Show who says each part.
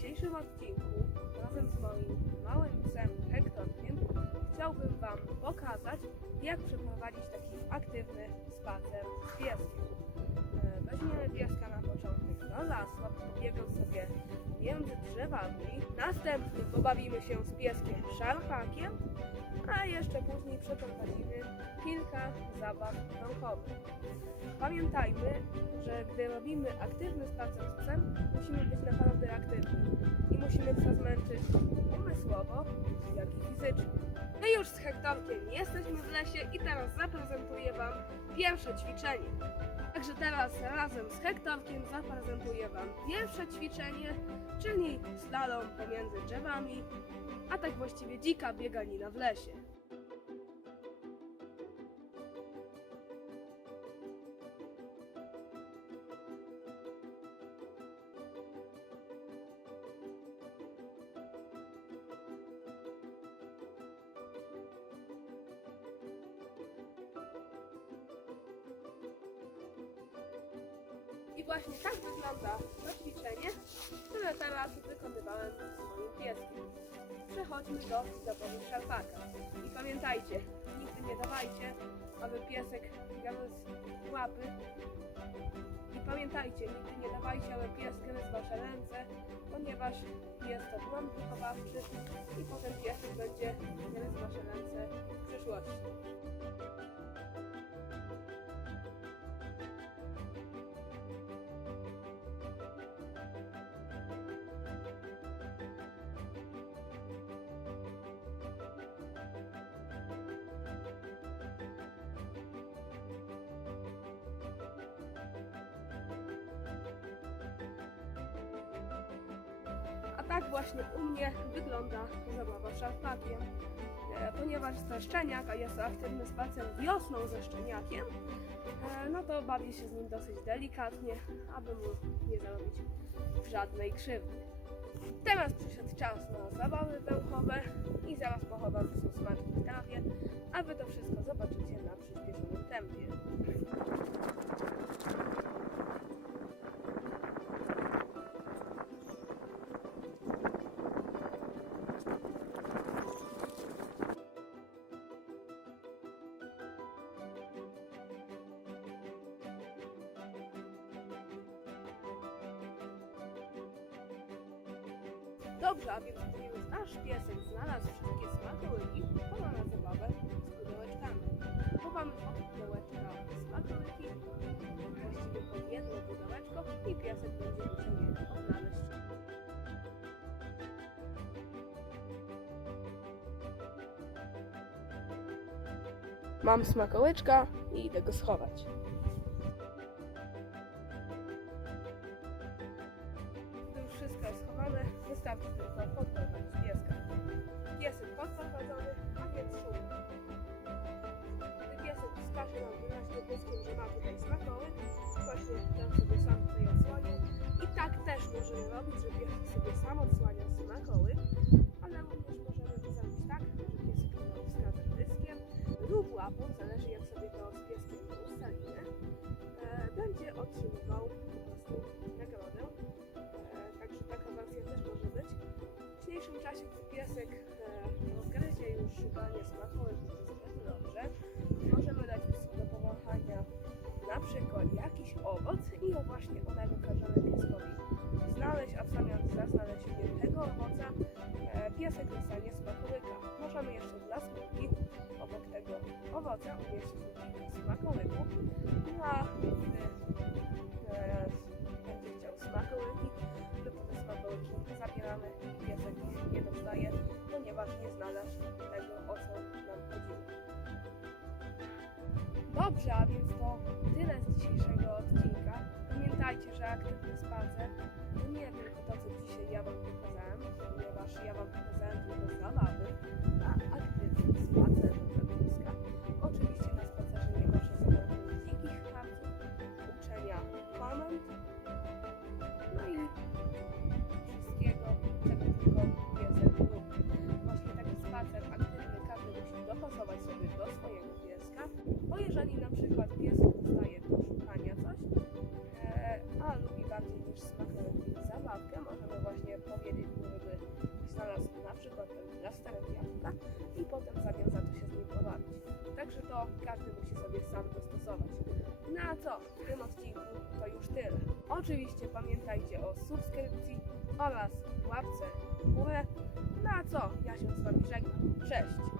Speaker 1: dzisiejszym odcinku razem z moim małym psem Hektorkiem chciałbym Wam pokazać, jak przeprowadzić taki aktywny spacer z pieskiem. Weźmiemy pieska na początek do lasu, aby pobiegał sobie między drzewami. Następnie pobawimy się z pieskiem szarpakiem, a jeszcze przeprowadzimy kilka zabaw naukowych. Pamiętajmy, że gdy robimy aktywny spacer z psem, musimy być naprawdę aktywni i musimy psa zmęczyć umysłowo, jak i fizycznie. My już z Hektorkiem jesteśmy w lesie i teraz zaprezentuję Wam pierwsze ćwiczenie. Także teraz razem z Hektorkiem zaprezentuję Wam pierwsze ćwiczenie, czyli slalom pomiędzy drzewami, a tak właściwie dzika bieganina w lesie. I właśnie tak wygląda to ćwiczenie, które teraz wykonywałem z moim pieskiem. Przechodźmy do zawodu szarpaka. I pamiętajcie, nigdy nie dawajcie, aby piesek biegał z łapy. I pamiętajcie, nigdy nie dawajcie, aby pies gryzł wasze ręce, ponieważ jest to błąd wychowawczy i potem piesek będzie gryzł wasze ręce w przyszłości. Tak właśnie u mnie wygląda zabawa szarpakiem. E, Ponieważ to szczeniak, a jest to aktywny spacer wiosną ze szczeniakiem, e, no to bawię się z nim dosyć delikatnie, aby mu nie zarobić żadnej krzywdy. Teraz przyszedł czas na zabawy węchowe i zaraz pochowam psu smaczki Dobrze, a więc już nasz piesek znalazł wszystkie smakołyki, pora na zabawę z pudełeczkami. Chowamy od pudełeczka smakołyki, właściwie po jedno pudełeczko i piesek będzie musiał je odnaleźć. Mam smakołyczka i idę go schować. Wystarczy tylko podprowadzić pieska. Piesek podprowadzony, a więc szum. Gdy piesek skaże nam wyraźnie że ma tutaj smakołyk, właśnie ten sobie sam tutaj odsłania. I tak też możemy robić, że piesek sobie sam odsłania smakołyk, ale również możemy to zrobić tak, że piesek nam wskaże lub łapą, zależy jak sobie to z pieskiem ustalimy, e, będzie otrzymywał Także taka wersja też może być. W dzisiejszym czasie, piesek e, rozgryzie już szukanie smakowych, to jest dobrze. Możemy dać psu do powąchania na przykład jakiś owoc i o właśnie onego każemy pieskowi znaleźć, a w zamian za znalezienie tego owoca e, piesek dostanie smakołyka. Możemy jeszcze dla smaki obok tego owoca umieścić kilka smakołyków, no a gdy e, będzie chciał smakołyki, smakołyki zabieramy piesek nie dostaje, ponieważ nie znalazł tego, o co nam chodziło. Dobrze, a więc to tyle z dzisiejszego odcinka. Pamiętajcie, że aktywny spacer to nie tylko to, co dzisiaj ja jeżeli na przykład piesek dostaje do szukania coś, e, a lubi bardziej niż smakołyki i zabawkę, możemy właśnie powiedzieć mu, żeby znalazł na przykład ten plasterek jabłka i potem zamiast za to się z nim pobawić. Także to każdy musi sobie sam dostosować. No co? W tym odcinku to już tyle. Oczywiście pamiętajcie o subskrypcji oraz łapce w górę. No co? Ja się z Wami żegnam. Cześć!